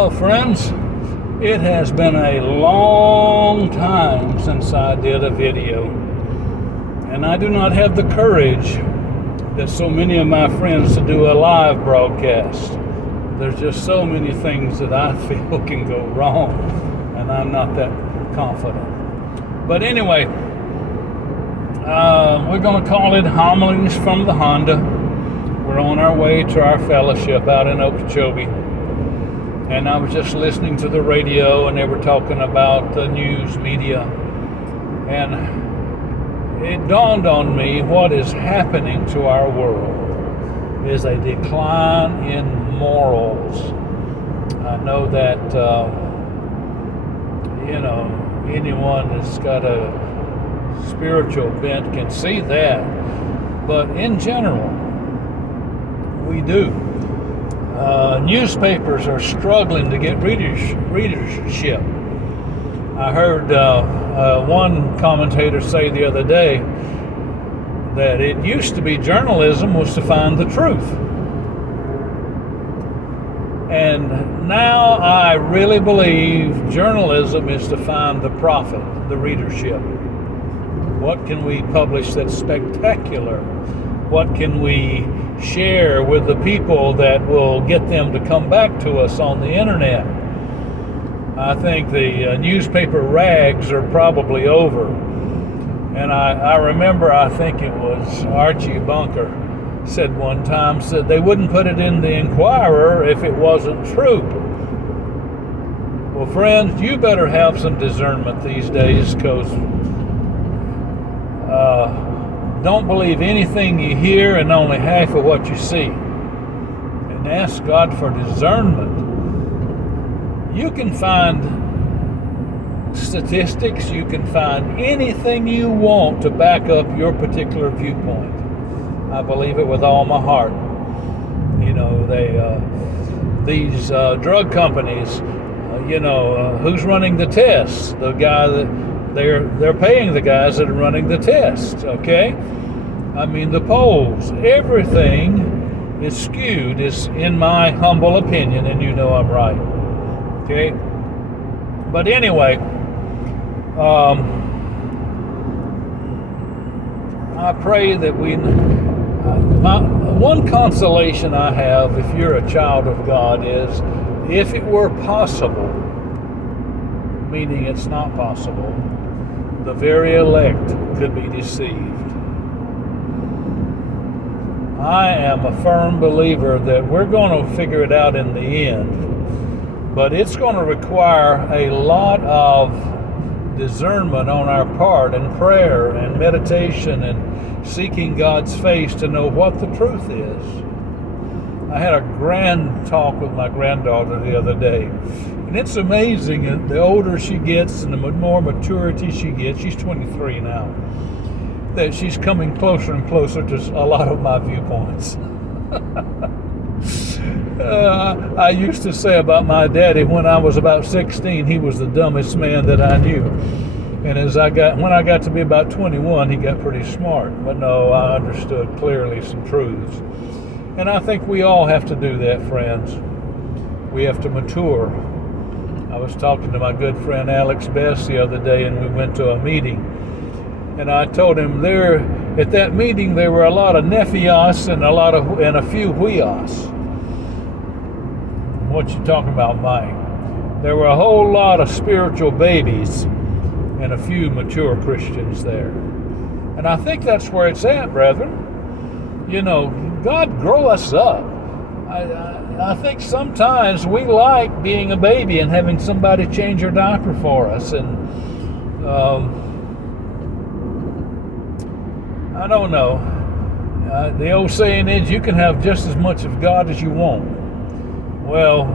Well, friends, it has been a long time since I did a video, and I do not have the courage that so many of my friends to do a live broadcast. There's just so many things that I feel can go wrong, and I'm not that confident. But anyway, we're going to call it Homilies from the Honda. We're on our way to our fellowship out in Okeechobee. And I was just listening to the radio, and they were talking about the news media. And it dawned on me what is happening to our world is a decline in morals. I know that, anyone that's got a spiritual bent can see that. But in general, we do. Newspapers are struggling to get readership. I heard one commentator say the other day that it used to be journalism was to find the truth. And now I really believe journalism is to find the profit, the readership. What can we publish that's spectacular? What can we share with the people that will get them to come back to us on the internet? I think the newspaper rags are probably over. And I remember, I think it was Archie Bunker said one time, said they wouldn't put it in the Inquirer if it wasn't true. Well, friends, you better have some discernment these days, because don't believe anything you hear and only half of what you see. And ask God for discernment. You can find statistics, you can find anything you want to back up your particular viewpoint. I believe it with all my heart. You know, these drug companies, who's running the tests? The guy that they're paying the guys that are running the tests, okay? I mean, the polls, everything is skewed, is in my humble opinion, and you know I'm right, okay? But anyway, I pray that one consolation I have, if you're a child of God, is if it were possible, meaning it's not possible, the very elect could be deceived. I am a firm believer that we're going to figure it out in the end, but it's going to require a lot of discernment on our part, and prayer and meditation and seeking God's face to know what the truth is. I had a grand talk with my granddaughter the other day, and it's amazing, and the older she gets and the more maturity she gets, she's 23 now, that she's coming closer and closer to a lot of my viewpoints. I used to say about my daddy, when I was about 16, he was the dumbest man that I knew. And when I got to be about 21, he got pretty smart. But no, I understood clearly some truths. And I think we all have to do that, friends. We have to mature. I was talking to my good friend Alex Best the other day, and we went to a meeting. And I told him at that meeting there were a lot of nephios and a few huios. What you talking about, Mike? There were a whole lot of spiritual babies and a few mature Christians there. And I think that's where it's at, brethren. You know, God grow us up. I think sometimes we like being a baby and having somebody change our diaper for us. And I don't know. The old saying is, you can have just as much of God as you want. Well,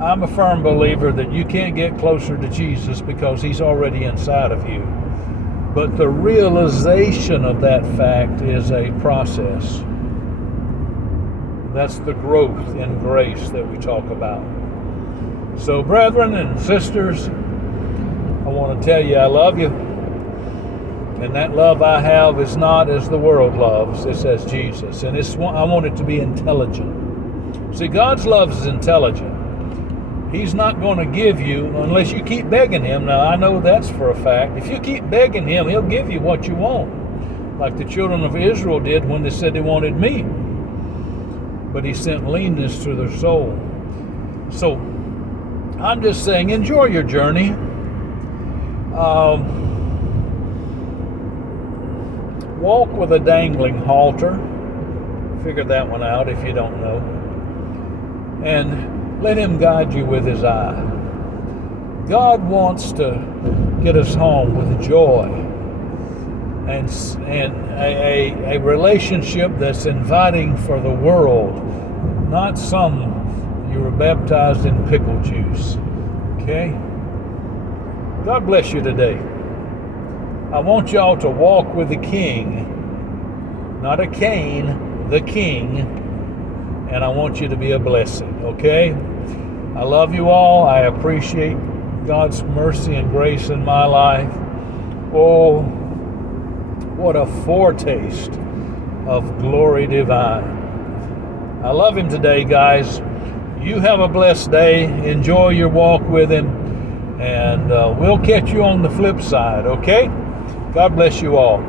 I'm a firm believer that you can't get closer to Jesus because he's already inside of you. But the realization of that fact is a process. That's the growth in grace that we talk about. So, brethren and sisters, I want to tell you I love you. And that love I have is not as the world loves, it's as Jesus. And I want it to be intelligent. See, God's love is intelligent. He's not going to give you unless you keep begging him. Now, I know that's for a fact. If you keep begging him, he'll give you what you want, like the children of Israel did when they said they wanted meat. But he sent leanness to their soul. So I'm just saying, enjoy your journey. Walk with a dangling halter. Figure that one out if you don't know. And let him guide you with his eye. God wants to get us home with joy and a relationship that's inviting for the world, not some you were baptized in pickle juice. Okay? God bless you today. I want y'all to walk with the King, not a Cain, the King, and I want you to be a blessing, okay? I love you all. I appreciate God's mercy and grace in my life. Oh, what a foretaste of glory divine. I love him today, guys. You have a blessed day. Enjoy your walk with him, and we'll catch you on the flip side, okay? God bless you all.